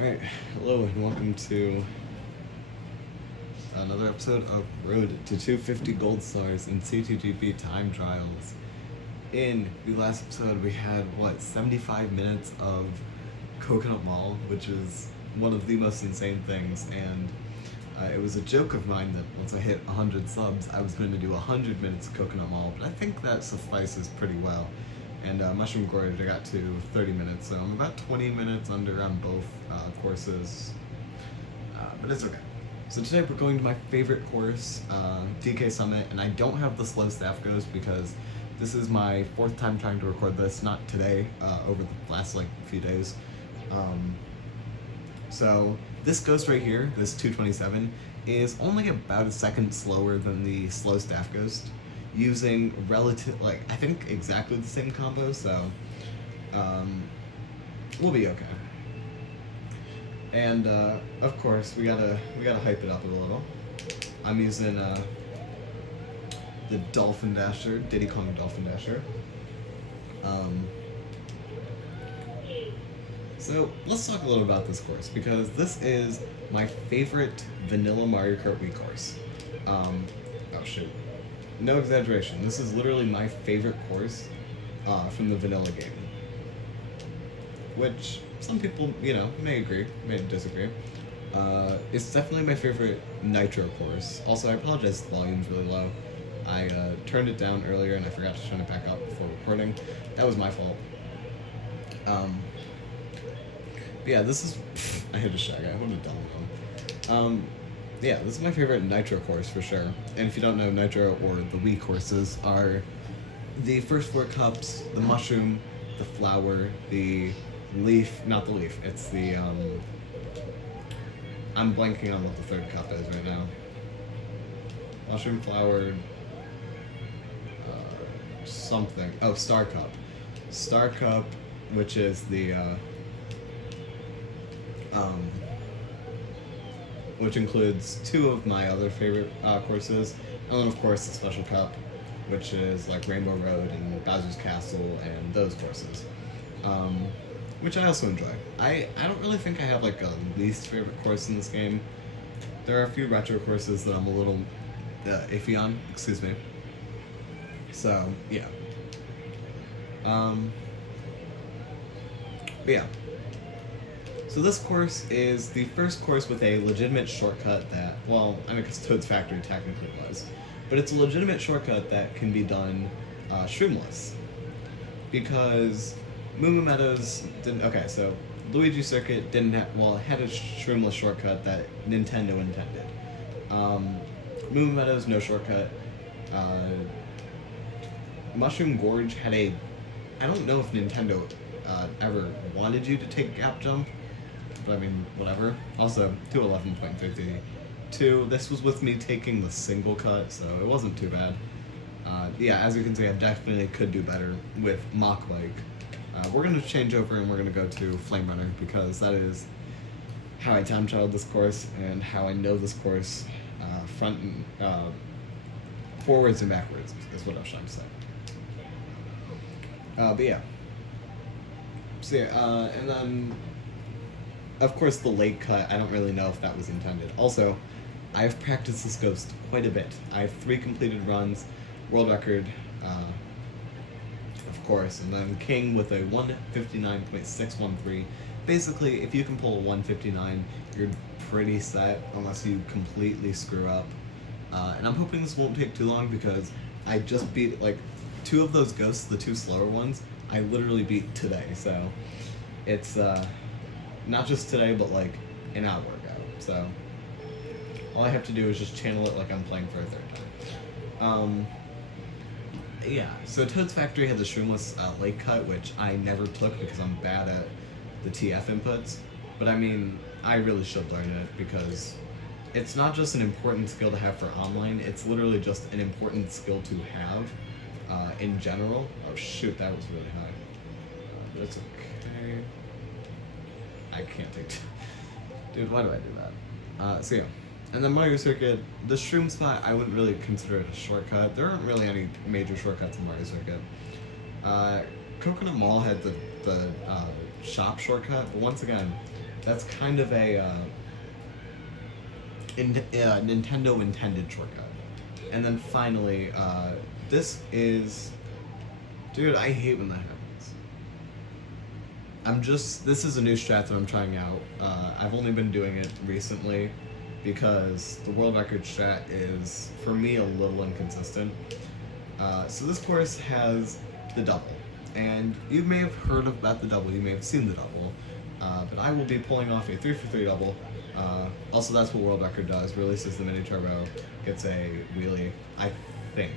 Alright, hello and welcome to another episode of Road to 250 Gold Stars in CTGP Time Trials. In the last episode we had, 75 minutes of Coconut Mall, which is one of the most insane things, and it was a joke of mine that once I hit 100 subs I was going to do 100 minutes of Coconut Mall, but I think that suffices pretty well. And Mushroom Gorge, I got to 30 minutes, so I'm about 20 minutes under on both courses, but it's okay. So today we're going to my favorite course, DK Summit, and I don't have the slow staff ghost because this is my fourth time trying to record this, not today, over the last few days. So this ghost right here, this 227, is only about a second slower than the slow staff ghost, using I think exactly the same combo, so we'll be okay. And of course we gotta hype it up a little. I'm using the Dolphin Dasher, Diddy Kong Dolphin Dasher. So let's talk a little about this course, because this is my favorite vanilla Mario Kart Wii course. Oh shoot. No exaggeration, this is literally my favorite course from the vanilla game. Which some people, may agree, may disagree. It's definitely my favorite Nitro course. Also, I apologize, the volume's really low. I turned it down earlier and I forgot to turn it back up before recording. That was my fault. But yeah, this is... I hit a Shy Guy, what a dumb one. Yeah, this is my favorite Nitro course for sure. And if you don't know, Nitro or the Wii courses are the first four cups, the mushroom, the flower, the leaf, not the leaf, it's the, I'm blanking on what the third cup is right now. Mushroom, flower, something. Oh, Star Cup. Star Cup, which is the, which includes two of my other favorite courses, and then of course the Special Cup, which is like Rainbow Road and Bowser's Castle and those courses, which I also enjoy. I don't really think I have a least favorite course in this game. There are a few retro courses that I'm a little iffy on, excuse me. So yeah. But yeah. So this course is the first course with a legitimate shortcut that, well, I mean, because Toad's Factory technically was, but it's a legitimate shortcut that can be done shroomless. Because Moo Moo Meadows didn't, okay, so Luigi Circuit didn't have, well, it had a shroomless shortcut that Nintendo intended. Moo Moo Meadows, no shortcut. Mushroom Gorge had a, I don't know if Nintendo ever wanted you to take Gap Jump, but I mean, whatever. Also, 211.52. This was with me taking the single cut, so it wasn't too bad. Yeah, as you can see, I definitely could do better with Mach Bike. We're going to change over and we're going to go to Flame Runner, because that is how I time trialed this course and how I know this course front and forwards and backwards, is what I was trying to say. But yeah. So yeah, and then, of course, the late cut, I don't really know if that was intended. Also, I've practiced this ghost quite a bit. I have 3 completed runs, world record, of course, and then King with a 159.613. Basically, if you can pull a 159, you're pretty set, unless you completely screw up. And I'm hoping this won't take too long, because I just beat, 2 of those ghosts, the 2 slower ones, I literally beat today, so it's, not just today, but an hour ago, so all I have to do is just channel it like I'm playing for a third time. Yeah, so Toad's Factory had the shroomless late cut, which I never took because I'm bad at the TF inputs, but I mean, I really should learn it, because it's not just an important skill to have for online, it's literally just an important skill to have in general. Oh shoot, that was really high. That's okay. I can't take... Dude, why do I do that? So yeah. And then Mario Circuit, the shroom spot, I wouldn't really consider it a shortcut. There aren't really any major shortcuts in Mario Circuit. Coconut Mall had the shop shortcut, but once again, That's kind of a Nintendo intended shortcut. And then finally, this is, dude, I hate when that happens. This is a new strat that I'm trying out. I've only been doing it recently because the world record strat is, for me, a little inconsistent. So this course has the double, and you may have heard about the double, you may have seen the double, but I will be pulling off a 3-for-3 double. Also, that's what world record does, releases the mini turbo, gets a wheelie, I think.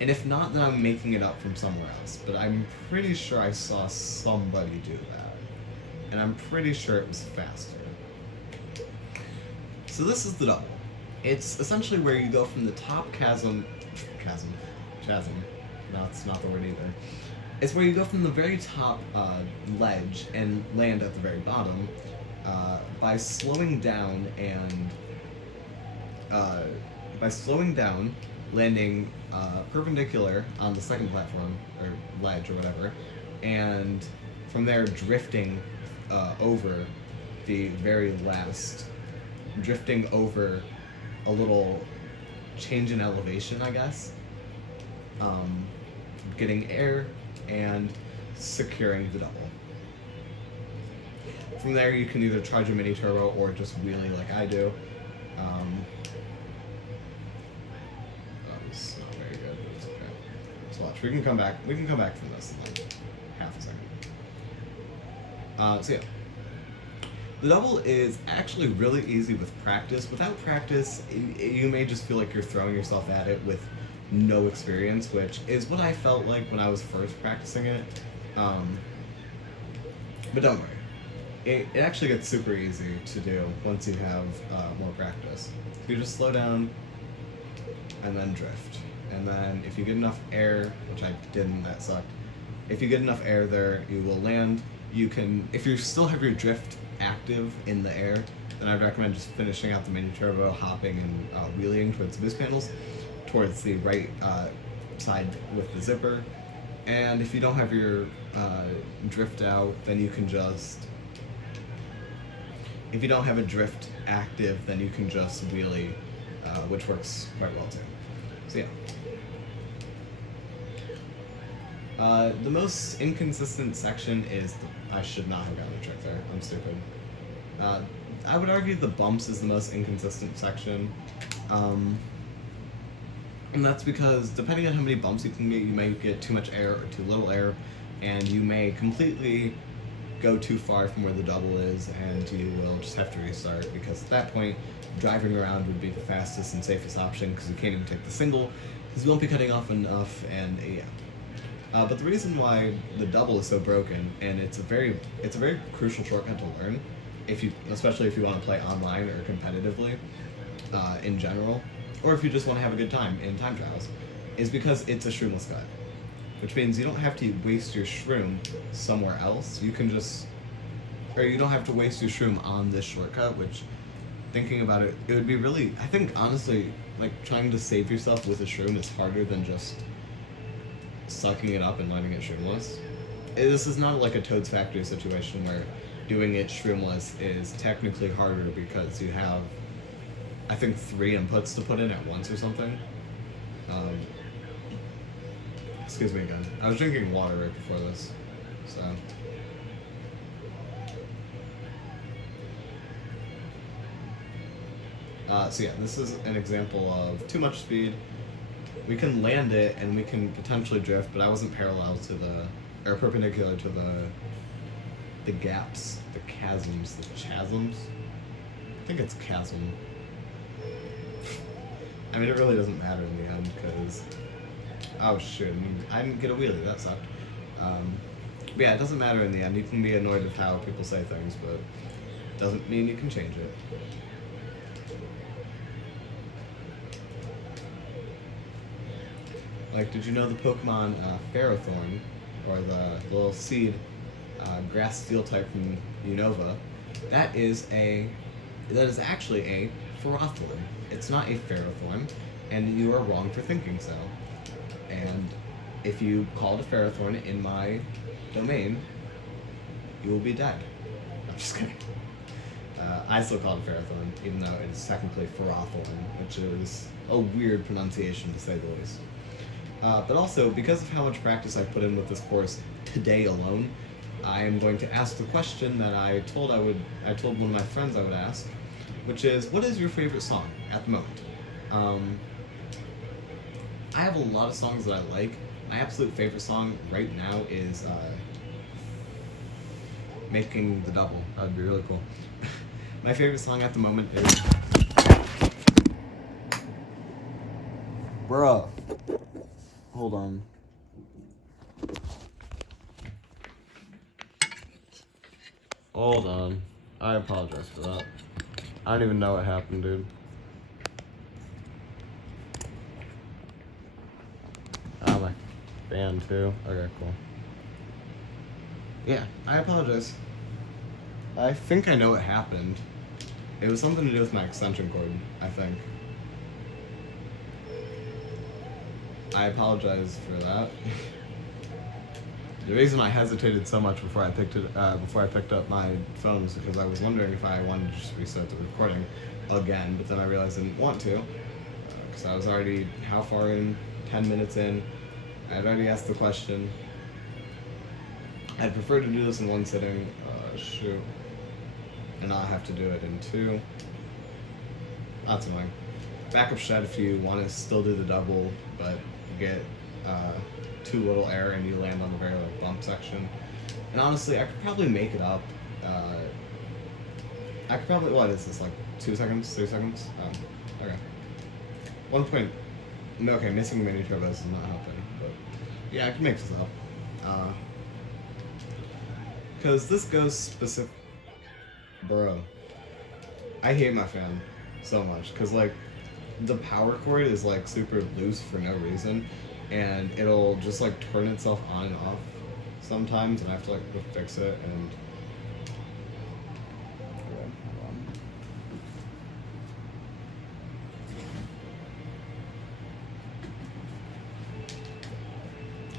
And if not, then I'm making it up from somewhere else, but I'm pretty sure I saw somebody do that, and I'm pretty sure it was faster. So this is the double. It's essentially where you go from the top chasm, no, it's not the word either. It's where you go from the very top ledge and land at the very bottom by slowing down and landing perpendicular on the second platform or ledge or whatever, and from there drifting over the very last, drifting over a little change in elevation, I guess. Getting air and securing the double. From there, you can either charge a mini turbo or just wheelie like I do. That was not very good, but it's okay. So watch, we can come back from this in like half a second. So yeah. The double is actually really easy with practice. Without practice, you may just feel like you're throwing yourself at it with no experience, which is what I felt like when I was first practicing it. But don't worry. It actually gets super easy to do once you have more practice. You just slow down and then drift. And then if you get enough air, which I didn't, that sucked. If you get enough air there, you will land. You can, if you still have your drift active in the air, then I'd recommend just finishing out the mini turbo, hopping and wheeling towards the boost panels, towards the right side with the zipper. And if you don't have your drift out, then you can just, if you don't have a drift active, then you can just wheelie, which works quite well too. So yeah. The most inconsistent section is I should not have gotten a trick there. I'm stupid. I would argue the bumps is the most inconsistent section. And that's because depending on how many bumps you can get, you may get too much air or too little air, and you may completely go too far from where the double is, and you will just have to restart, because at that point, driving around would be the fastest and safest option, because you can't even take the single, because you won't be cutting off enough, and yeah. But the reason why the double is so broken, and it's a very crucial shortcut to learn, especially if you want to play online or competitively, in general, or if you just want to have a good time in time trials, is because it's a shroomless cut. Which means you don't have to waste your shroom somewhere else. You can just, or you don't have to waste your shroom on this shortcut, which, thinking about it, it would be really, I think honestly, like trying to save yourself with a shroom is harder than just sucking it up and letting it shroomless. This is not like a Toad's Factory situation where doing it shroomless is technically harder because you have, I think, 3 inputs to put in at once or something. Excuse me again. I was drinking water right before this, so. So yeah, this is an example of too much speed. We can land it and we can potentially drift, but I wasn't parallel to or perpendicular to the gaps, the chasms, the chasms. I think it's chasm. I mean, it really doesn't matter in the end, because, oh shoot, I didn't get a wheelie, that sucked. But yeah, it doesn't matter in the end. You can be annoyed with how people say things, but it doesn't mean you can change it. Like, did you know the Pokemon Ferrothorn, or the little seed grass steel type from Unova, that is actually a Ferrothorn. It's not a Ferrothorn, and you are wrong for thinking so. And if you call it a Ferrothorn in my domain, you will be dead. I'm just kidding. I still call it Ferrothorn, even though it is technically Ferrothorn, which is a weird pronunciation to say the least. But also, because of how much practice I've put in with this course today alone, I am going to ask the question that I told one of my friends I would ask, which is, what is your favorite song at the moment? I have a lot of songs that I like. My absolute favorite song right now is Making the Double. That would be really cool. My favorite song at the moment is... Bruh. Hold on. Hold on. I apologize for that. I don't even know what happened, dude. Oh, my fan too. Okay, cool. Yeah, I apologize. I think I know what happened. It was something to do with my extension cord, I think. I apologize for that. The reason I hesitated so much before I picked up my phone was because I was wondering if I wanted to just restart the recording again, but then I realized I didn't want to, because I was already how far in? 10 minutes in. I had already asked the question. I'd prefer to do this in one sitting. Shoot. And not have to do it in two. That's annoying. Backup shed if you want to still do the double, but get too little air and you land on the very bump section. And honestly, I could probably make it up. I could probably, what is this, like 2 seconds, 3 seconds? Okay. 1 point, okay, missing mini turbos is not helping, but yeah, I can make this up. Because this goes specific. Bro, I hate my fan so much, because like the power cord is like super loose for no reason, and it'll just like turn itself on and off sometimes, and I have to like go fix it. And okay, hold on.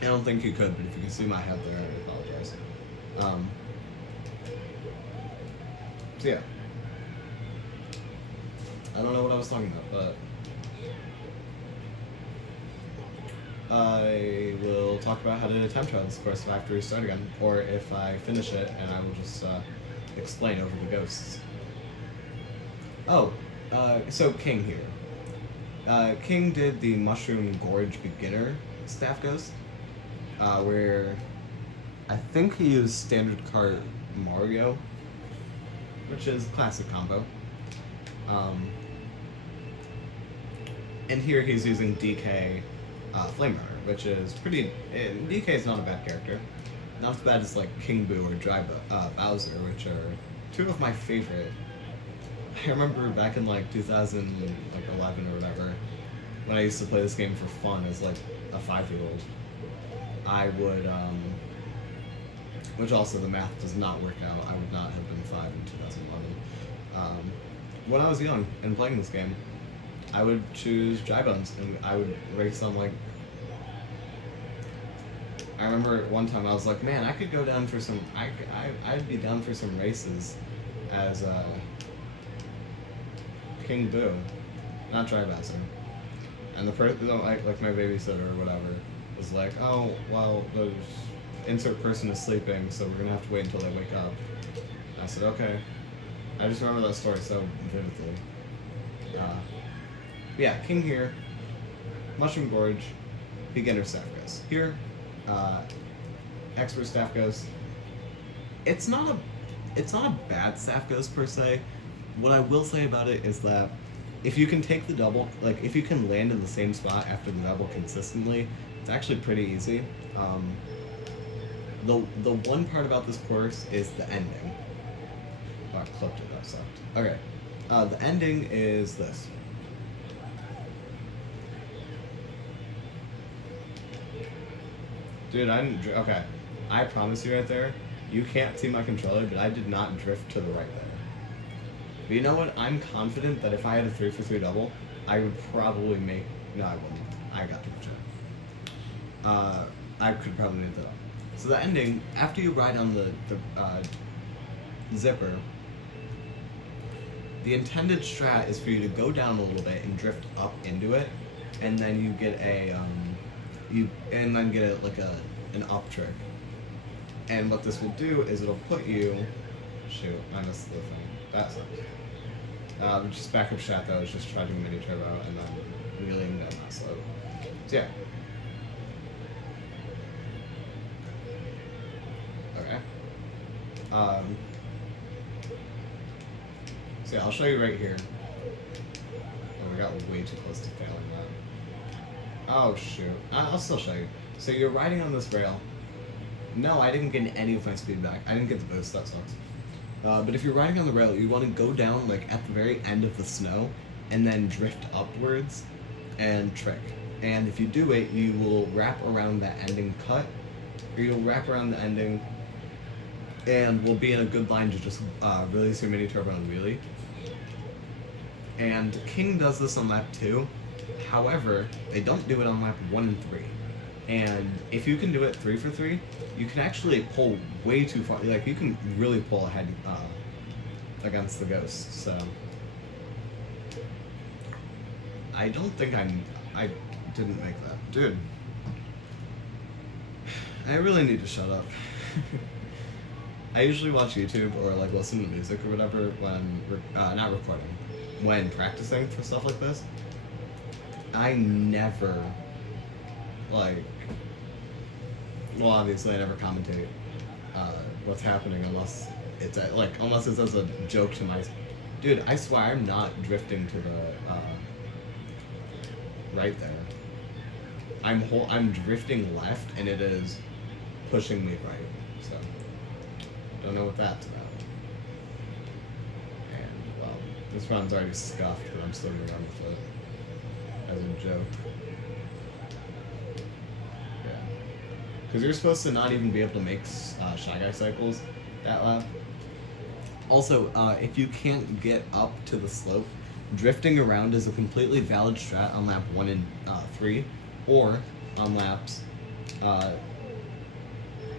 I don't think you could, but if you can see my head there, I apologize. So yeah, I don't know what I was talking about, but I will talk about how to time trial this course if I have to restart again, or if I finish it and I will just explain over the ghosts. Oh, so King here. King did the Mushroom Gorge Beginner staff ghost, where I think he used standard card Mario, which is classic combo. And here he's using DK Flame Runner, which is pretty... DK is not a bad character. Not as bad as like King Boo or Dry Bowser, which are two of my favorite. I remember back in like 2011 or whatever, when I used to play this game for fun as like a 5-year-old, I would, which also the math does not work out, I would not have been 5 in 2011. When I was young and playing this game, I would choose Dry Bones and I would race on like... I remember one time I was like, man, I could go down for some... I'd be down for some races as King Boo, not Dry Bowser. And the person, like my babysitter or whatever, was like, oh, well, the insert person is sleeping, so we're gonna have to wait until they wake up. And I said, okay. I just remember that story so vividly. Yeah, King here, Mushroom Gorge, Beginner Staff Ghost. Here, Expert Staff Ghost. It's not a bad Staff Ghost per se. What I will say about it is that if you can take the double, like if you can land in the same spot after the double consistently, it's actually pretty easy. The one part about this course is the ending. Oh, I clipped it, that sucked. Okay. The ending is this. Dude, okay. I promise you right there, you can't see my controller, but I did not drift to the right there. But you know what? I'm confident that if I had a 3-for-3 double, I would probably make... No, I wouldn't. I got too much. I could probably make that up. So the ending, after you ride on the zipper, the intended strat is for you to go down a little bit and drift up into it, and then you get like an up trick. And what this will do is it'll put you, shoot, I missed the thing. That sucks. Just backup strat though is just charging mini turbo and then wheeling down that slope. So yeah. Okay. So yeah, I'll show you right here. Oh, we got way too close to failing that. Oh shoot. I'll still show you. So you're riding on this rail. No, I didn't get any of my speed back. I didn't get the boost, that sucks. But if you're riding on the rail, you want to go down like at the very end of the snow and then drift upwards and trick. And if you do it, you will wrap around that ending cut, or you'll wrap around the ending and will be in a good line to just release your mini turbo and wheelie. And King does this on lap 2. However, they don't do it on lap 1 and 3. And if you can do it 3 for 3, you can actually pull way too far. Like, you can really pull ahead against the Ghost. So I don't think I didn't make that. Dude, I really need to shut up. I usually watch YouTube or like listen to music or whatever when not recording, when practicing for stuff like this. I never well, obviously I never commentate what's happening unless it's as a joke to my. Dude, I swear I'm not drifting to the right there. I'm drifting left and it is pushing me right. So don't know what that's about. And well, this run's already scuffed, but I'm still gonna run with it as a joke. Because you're supposed to not even be able to make Shy Guy cycles that lap. Also, if you can't get up to the slope, drifting around is a completely valid strat on lap 1 and 3, or on laps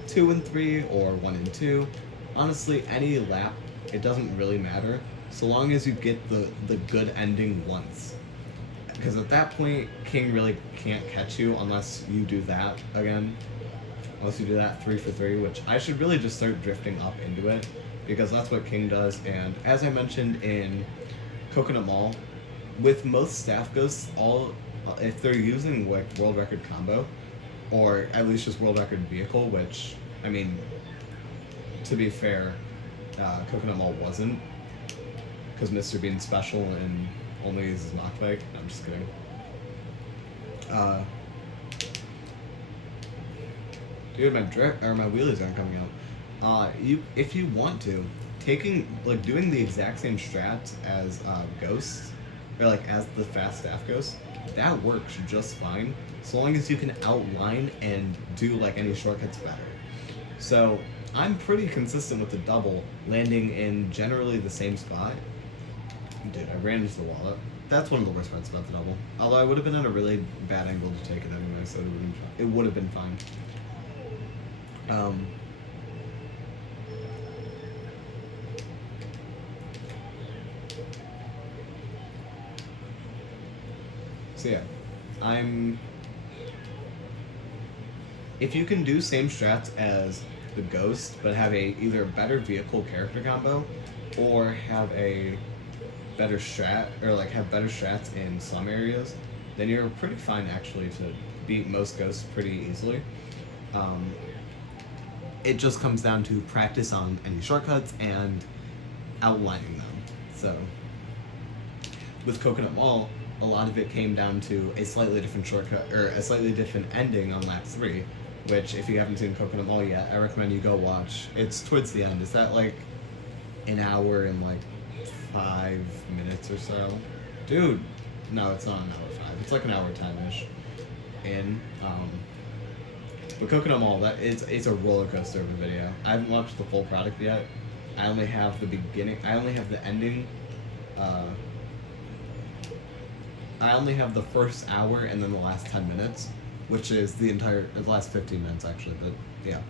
2 and 3, or 1 and 2. Honestly, any lap, it doesn't really matter, so long as you get the good ending once. Because at that point, King really can't catch you unless you do that again. Unless you do that 3 for 3, which I should really just start drifting up into it, because that's what King does. And as I mentioned in Coconut Mall, with most staff ghosts, if they're using like world record combo, or at least just world record vehicle, which, I mean, to be fair, Coconut Mall wasn't, because Mr. Bean's special and only uses Mach Bike. No, I'm just kidding. Dude, my wheelies aren't coming out. If you want to, doing the exact same strats as Ghosts, or like as the fast staff Ghost, that works just fine, so long as you can outline and do like any shortcuts better. So I'm pretty consistent with the double, landing in generally the same spot. Dude, I ran into the wall. That's one of the worst parts about the double. Although I would have been at a really bad angle to take it anyway, so it would have been fine. So yeah, if you can do same strats as the Ghost, but have either a better vehicle character combo, or have a better strat, or like have better strats in some areas, then you're pretty fine actually to beat most Ghosts pretty easily. It just comes down to practice on any shortcuts and outlining them. So with Coconut Mall, a lot of it came down to a slightly different shortcut, or a slightly different ending on lap 3, which if you haven't seen Coconut Mall yet, I recommend you go watch. It's towards the end. Is that like an hour and like 5 minutes or so? Dude, no, it's not an hour 5. It's like an hour 10-ish in. But Coconut Mall, it's a roller coaster of a video. I haven't watched the full product yet. I only have the beginning. I only have the ending. I only have the first hour and then the last 10 minutes, which is the last 15 minutes actually. But yeah.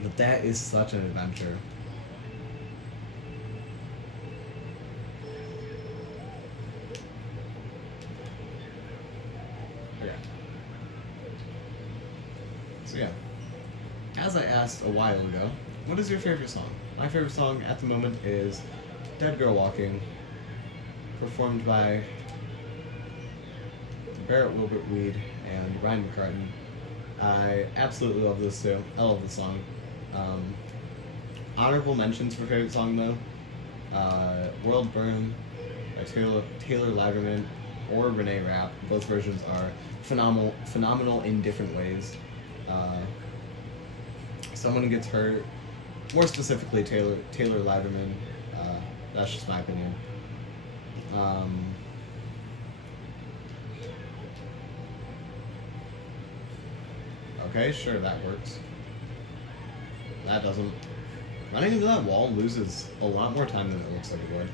But that is such an adventure. a while ago. What is your favorite song? My favorite song at the moment is Dead Girl Walking, performed by Barrett Wilbert Weed and Ryan McCartan. I absolutely love this too. I love this song. Honorable mentions for favorite song though. World Burn by Taylor Lagerman or Renee Rapp. Both versions are phenomenal in different ways. Someone Gets Hurt, more specifically Taylor Lagerman. That's just my opinion. Okay, sure, that works. That doesn't. Running into that wall loses a lot more time than it looks like it would.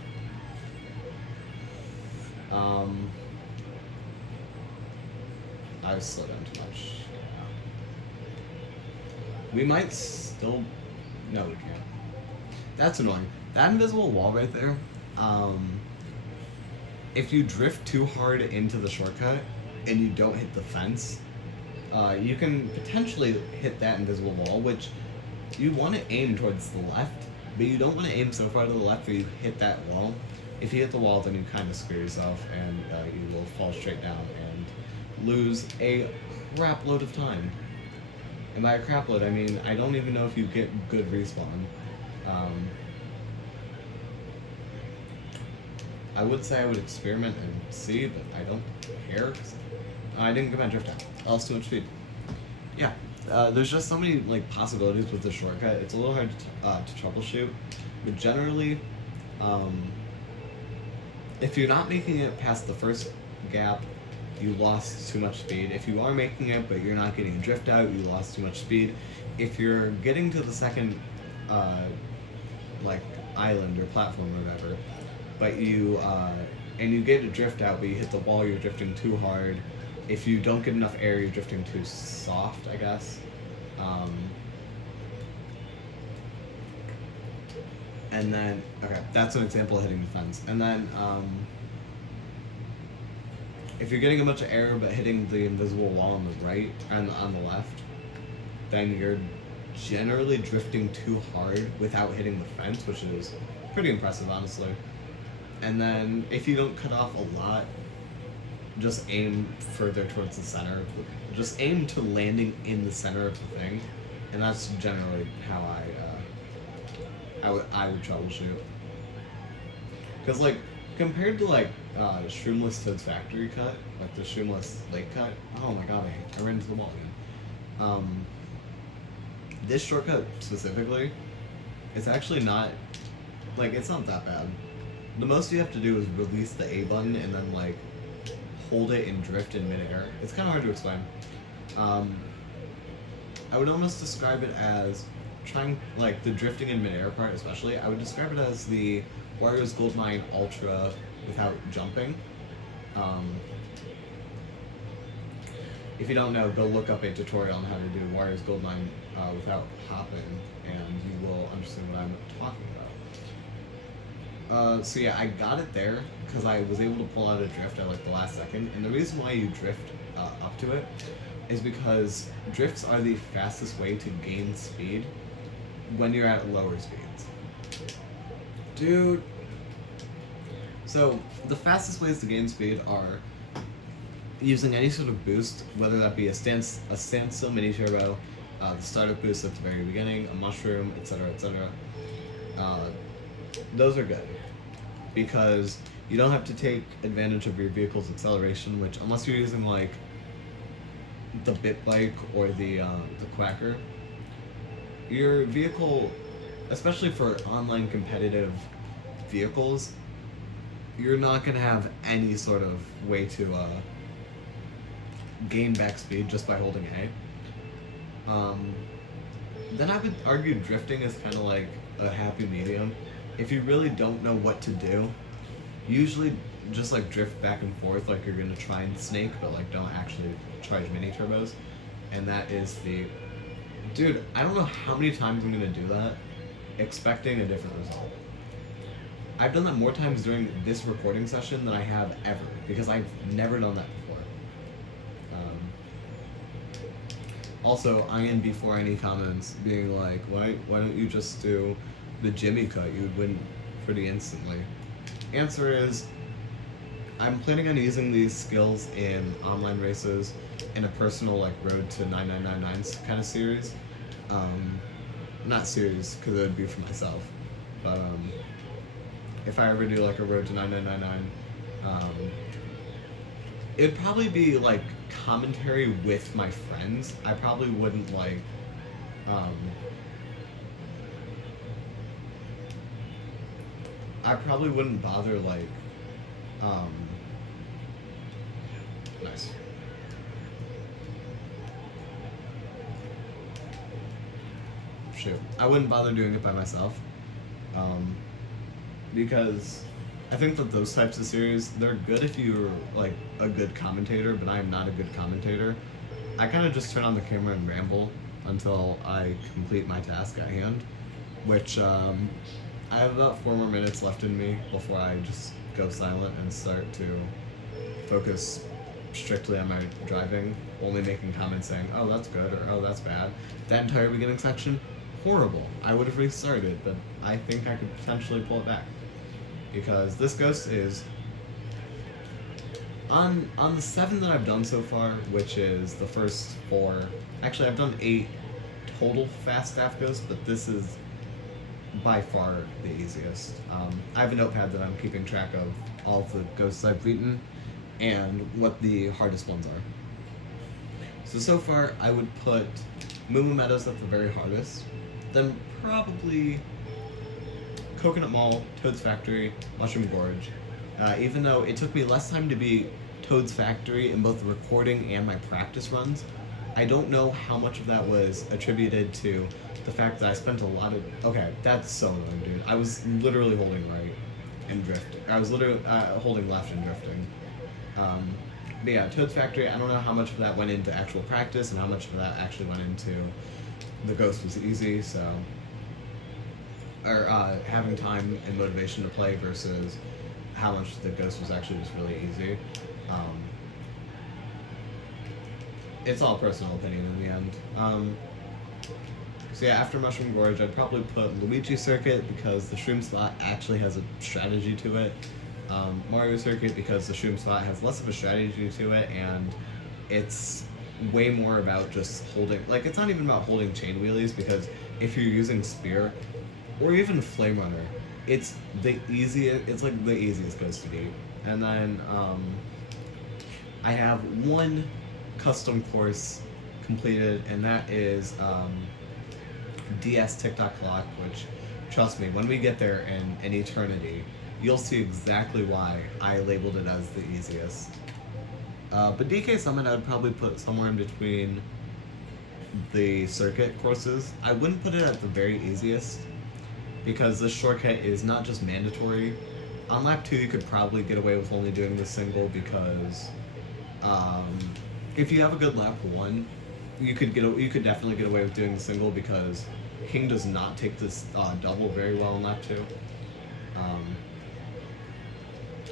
I slowed down too much. We might still... No, we can't. That's annoying. That invisible wall right there, if you drift too hard into the shortcut and you don't hit the fence, you can potentially hit that invisible wall, which you want to aim towards the left, but you don't want to aim so far to the left that you hit that wall. If you hit the wall, then you kind of screw yourself, and you will fall straight down and lose a crap load of time. And by a crap load, I mean I don't even know if you get good respawn. I would say I would experiment and see, but I don't care. I didn't get my drift out. I lost too much speed. Yeah, there's just so many like possibilities with the shortcut. It's a little hard to troubleshoot, but generally, if you're not making it past the first gap, you lost too much speed. If you are making it, but you're not getting a drift out, you lost too much speed. If you're getting to the second, like island or platform or whatever, but you and you get a drift out, but you hit the wall, you're drifting too hard. If you don't get enough air, you're drifting too soft, I guess. And then, okay, that's an example of hitting the fence. And then, if you're getting a bunch of air but hitting the invisible wall on the right and on the left, then you're generally drifting too hard without hitting the fence, which is pretty impressive, honestly. And then, if you don't cut off a lot, just aim further towards the center. Just aim to landing in the center of the thing, and that's generally how I would troubleshoot. Because like compared to like Shroomless Toad's Factory cut, like the Shroomless Lake cut. Oh my god, I ran into the wall again. This shortcut specifically, it's actually not like it's not that bad. The most you have to do is release the A button and then like hold it and drift in midair. It's kind of hard to explain. I would almost describe it as trying, like the drifting in midair part especially, I would describe it as the Wario's Goldmine Ultra without jumping. If you don't know, go look up a tutorial on how to do Wario's Goldmine without hopping, and you will understand what I'm talking about. So yeah, I got it there because I was able to pull out a drift at like the last second, and the reason why you drift up to it is because drifts are the fastest way to gain speed when you're at lower speeds. Dude. So the fastest ways to gain speed are using any sort of boost, whether that be a standstill mini turbo, the startup boost at the very beginning, a mushroom, etc., etc. Those are good because you don't have to take advantage of your vehicle's acceleration, which unless you're using like the Bit Bike or the Quacker, your vehicle, especially for online competitive vehicles, you're not going to have any sort of way to gain back speed just by holding A. Then I would argue drifting is kind of like a happy medium. If you really don't know what to do, usually just like drift back and forth like you're going to try and snake, but like don't actually try mini turbos. And that is the... Dude, I don't know how many times I'm going to do that expecting a different result. I've done that more times during this recording session than I have ever, because I've never done that before. Also, Ian before any comments being like, why don't you just do the Jimmy cut? You would win pretty instantly. Answer is, I'm planning on using these skills in online races in a personal like Road to 9999s kind of series. Not series because it would be for myself, but if I ever do like a Road to 9999, it'd probably be like commentary with my friends. I probably wouldn't like I probably wouldn't bother like nice. Shoot. I wouldn't bother doing it by myself. Because I think that those types of series, they're good if you're like a good commentator, but I am not a good commentator. I kind of just turn on the camera and ramble until I complete my task at hand, which I have about 4 more minutes left in me before I just go silent and start to focus strictly on my driving, only making comments saying, oh, that's good, or oh, that's bad. That entire beginning section, horrible. I would have restarted, but I think I could potentially pull it back. Because this ghost is on the 7 that I've done so far, which is the first 4. Actually, I've done 8 total fast staff ghosts, but this is by far the easiest. I have a notepad that I'm keeping track of all of the ghosts I've beaten and what the hardest ones are. So far, I would put Moo Moo Meadows at the very hardest, then probably Coconut Mall, Toad's Factory, Mushroom Gorge. Even though it took me less time to beat Toad's Factory in both the recording and my practice runs, I don't know how much of that was attributed to the fact that I spent a lot of... Okay, that's so annoying, dude. I was literally holding right and drifting. I was literally holding left and drifting. But yeah, Toad's Factory, I don't know how much of that went into actual practice and how much of that actually went into the ghost was easy, so... Or having time and motivation to play versus how much the ghost was actually just really easy. It's all personal opinion in the end. So yeah, after Mushroom Gorge, I'd probably put Luigi Circuit because the Shroom Spot actually has a strategy to it. Mario Circuit because the Shroom Spot has less of a strategy to it, and it's way more about just holding... Like, it's not even about holding chain wheelies, because if you're using Spear, or even Flame Runner, it's the easiest... It's like the easiest ghost to beat. And then, I have one custom course completed, and that is, DS TikTok Clock, which, trust me, when we get there in an eternity, you'll see exactly why I labeled it as the easiest. But DK Summit I would probably put somewhere in between the circuit courses. I wouldn't put it at the very easiest, because this shortcut is not just mandatory. On lap 2 you could probably get away with only doing the single because if you have a good lap 1, you could definitely get away with doing the single because King does not take this double very well in lap 2.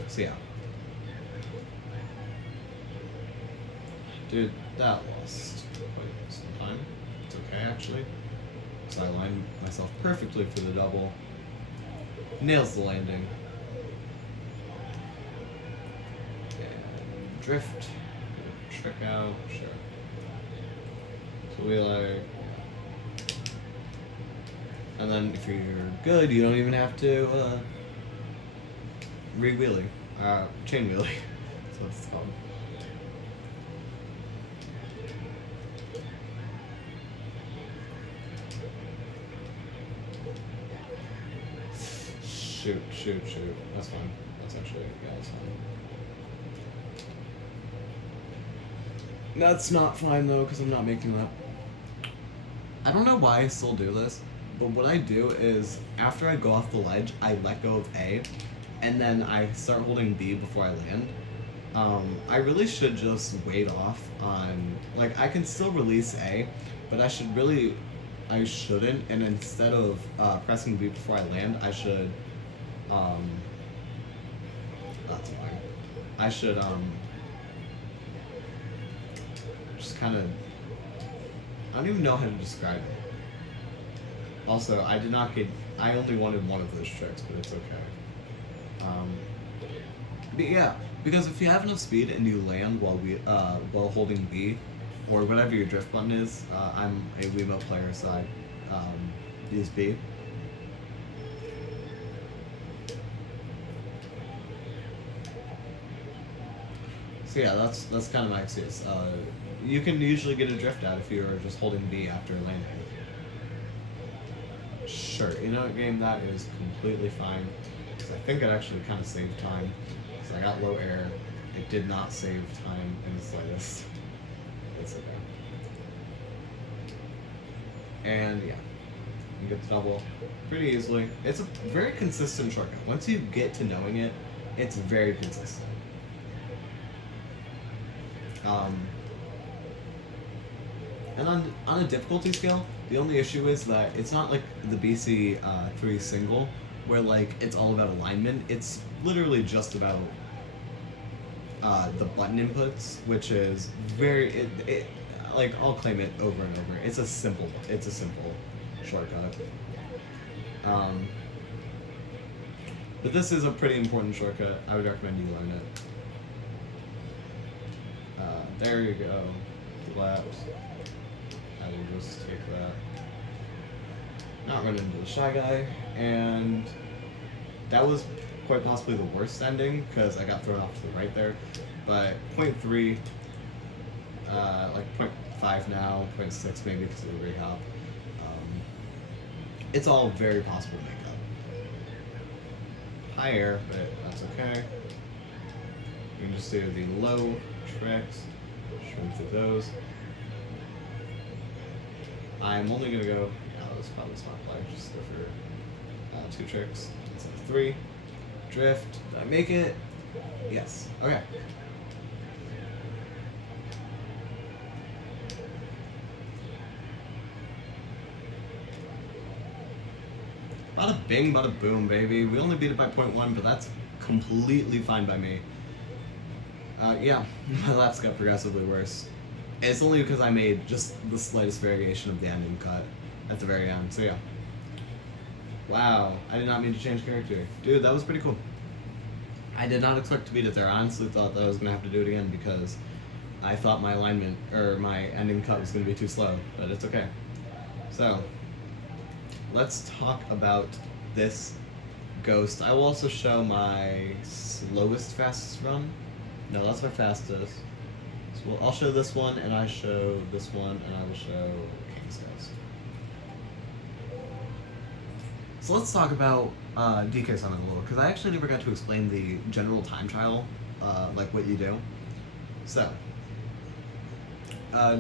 So yeah. Dude, that lost quite some time. It's okay actually. So I lined myself perfectly for the double. Nails the landing. And drift. Trick out, sure. So we like... And then if you're good, you don't even have to re-wheelie. Chain wheelie. That's what it's called. Shoot. That's fine. That's actually, yeah, that's fine. That's not fine though, because I'm not making that. I don't know why I still do this, but what I do is, after I go off the ledge, I let go of A, and then I start holding B before I land. I really should just wait off on, like, I can still release A, but I shouldn't, and instead of pressing B before I land, I should, that's annoying. I should, just kind of, I don't even know how to describe it. Also, I did not get. I only wanted one of those tricks, but it's okay. But yeah, because if you have enough speed and you land while holding B, or whatever your drift button is, I'm a Wiimote player, so I use B. So yeah, that's kind of my excuse. You can usually get a drift out if you're just holding B after landing. Sure, you know what, game, that is completely fine. Because I think it actually kind of saved time. So I got low air. It did not save time in the slightest. It's okay. And yeah, you get the double pretty easily. It's a very consistent shortcut. Once you get to knowing it, it's very consistent. And on a difficulty scale, the only issue is that it's not like the BC3 single, where like it's all about alignment. It's literally just about the button inputs, which is very like I'll claim it over and over. It's a simple shortcut. But this is a pretty important shortcut. I would recommend you learn it. There you go. Collapse. I will just take that. Not run into the Shy Guy. And that was quite possibly the worst ending because I got thrown off to the right there. But 0.3, like 0.5 now, 0.6 maybe because of the rehop. It's all very possible to make up. High air, but that's okay. You can just do the low tricks, swim through those. I'm only gonna go, that's probably a smart play, just go for 2 tricks instead of 3. Drift, did I make it? Yes, okay. Bada bing, bada boom, baby. We only beat it by 0.1, but that's completely fine by me. Yeah, my laps got progressively worse. It's only because I made just the slightest variation of the ending cut at the very end, so yeah. Wow, I did not mean to change character. Dude, that was pretty cool. I did not expect to beat it there. I honestly thought that I was going to have to do it again because I thought my alignment, or my ending cut was going to be too slow, but it's okay. So, let's talk about this ghost. I will also show my slowest, fastest run. No, that's my fastest. So I'll show this one, and I show this one, and I will show King's Ghost. So let's talk about DK Summon a little, because I actually never got to explain the general time trial, like what you do. So,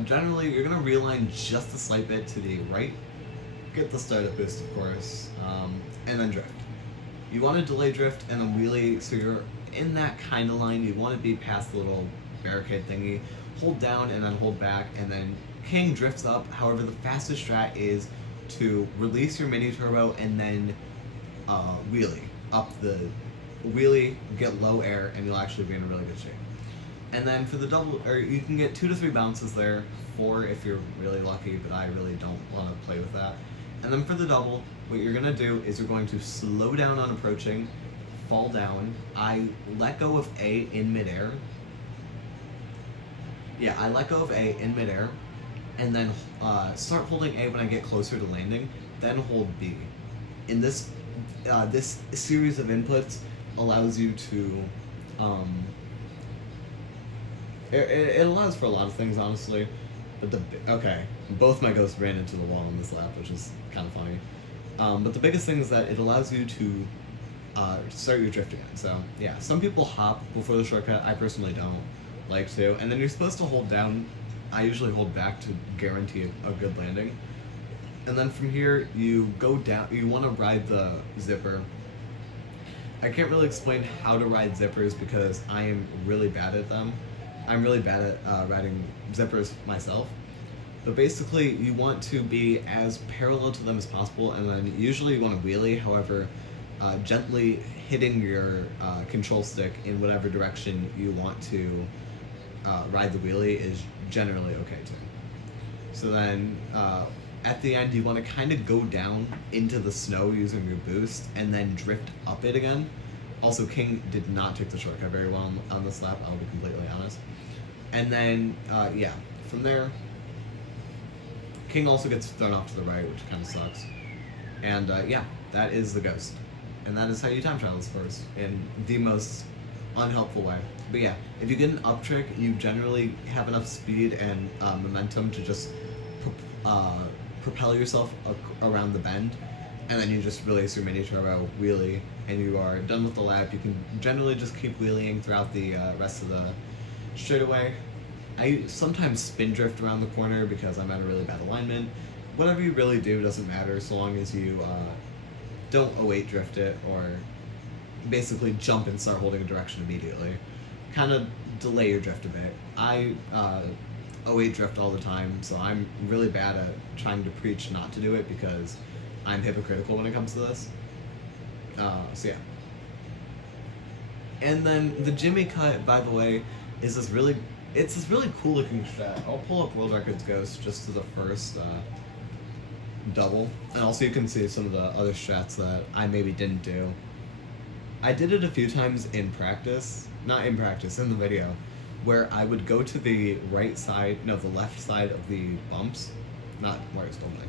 generally, you're going to realign just a slight bit to the right, get the startup boost, of course, and then drift. You want to delay drift and then wheelie, so you're in that kind of line. You want to be past the little barricade thingy, hold down and then hold back, and then King drifts up. However, the fastest strat is to release your mini turbo and then wheelie up the wheelie, get low air, and you'll actually be in a really good shape. And then for the double, or you can get 2 to 3 bounces there, 4 if you're really lucky, but I really don't want to play with that. And then for the double, what you're gonna do is you're going to slow down on approaching, fall down. I let go of A in midair. Yeah, I let go of A in midair, and then start holding A when I get closer to landing, then hold B. In this, this series of inputs allows you to, it allows for a lot of things, honestly, but okay, both my ghosts ran into the wall on this lap, which is kind of funny. But the biggest thing is that it allows you to start your drift again. So yeah, some people hop before the shortcut. I personally don't like to. And then you're supposed to hold down. I usually hold back to guarantee a good landing. And then from here, you go down. You want to ride the zipper. I can't really explain how to ride zippers because I am really bad at them. I'm really bad at riding zippers myself. But basically, you want to be as parallel to them as possible, and then usually you want to wheelie. However, gently hitting your control stick in whatever direction you want to ride the wheelie is generally okay too. So then at the end, you want to kind of go down into the snow using your boost and then drift up it again. Also, King did not take the shortcut very well on this lap, I'll be completely honest. And then, yeah, from there, King also gets thrown off to the right, which kind of sucks. And yeah, that is the Ghost. And that is how you time travel this course in the most unhelpful way. But yeah, if you get an up trick, you generally have enough speed and momentum to just propel yourself around the bend, and then you just release your mini turbo wheelie, and you are done with the lap. You can generally just keep wheeling throughout the rest of the straightaway. I sometimes spin drift around the corner because I'm at a really bad alignment. Whatever you really do doesn't matter so long as you don't 08 drift it or basically jump and start holding a direction immediately. Kind of delay your drift a bit. I 08 drift all the time, so I'm really bad at trying to preach not to do it because I'm hypocritical when it comes to this. So yeah. And then the Jimmy cut, by the way, is this really cool looking strat. I'll pull up World Records Ghost just to the first double, and also you can see some of the other strats that I maybe didn't do. I did it a few times in practice, not in practice, in the video, where I would go to the the left side of the bumps, not where it's normally,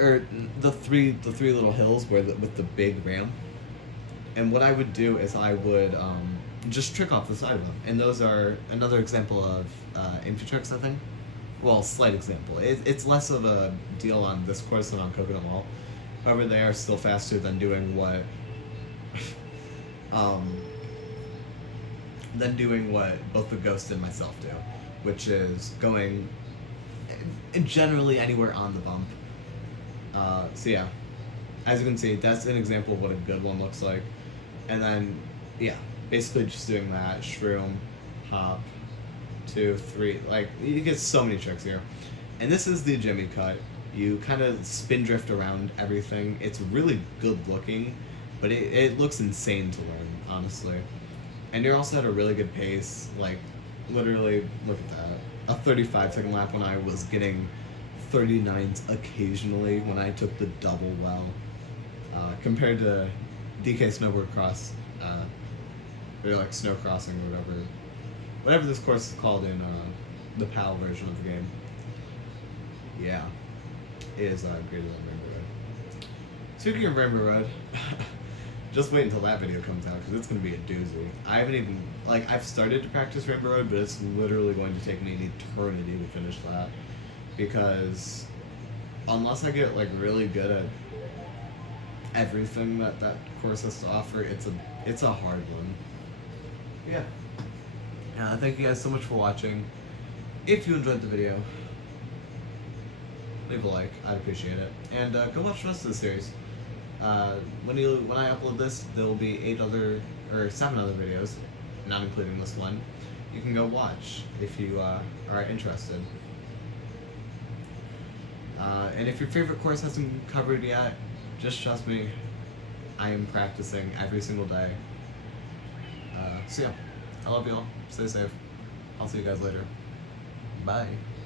or the three little hills with the big ramp. And what I would do is I would just trick off the side of them, and those are another example of infantry tricks, I think. Well, slight example. It's less of a deal on this course than on Coconut Wall. However, they are still faster than doing what both the Ghost and myself do, which is going generally anywhere on the bump. So yeah, as you can see, that's an example of what a good one looks like. And then, yeah, basically just doing that, shroom, hop, 2, 3, like, you get so many tricks here. And this is the Jimmy cut. You kind of spin drift around everything. It's really good looking, but it looks insane to learn, honestly. And you're also at a really good pace, like, literally, look at that. A 35-second lap when I was getting 39s occasionally when I took the double well, compared to DK Snowboard Cross, or like snow crossing or whatever this course is called in the PAL version of the game. Yeah, it is greater than Rainbow Road. Speaking of Rainbow Road, just wait until that video comes out because it's going to be a doozy. I haven't even, I've started to practice Rainbow Road, but it's literally going to take me an eternity to finish that, because unless I get really good at everything that course has to offer, it's a hard one. Yeah. Thank you guys so much for watching. If you enjoyed the video, leave a like. I'd appreciate it. And go watch the rest of the series. When I upload this, there will be 7 other videos, not including this one. You can go watch if you are interested. And if your favorite course hasn't been covered yet, just trust me, I am practicing every single day. So yeah, I love you all. Stay safe. I'll see you guys later. Bye.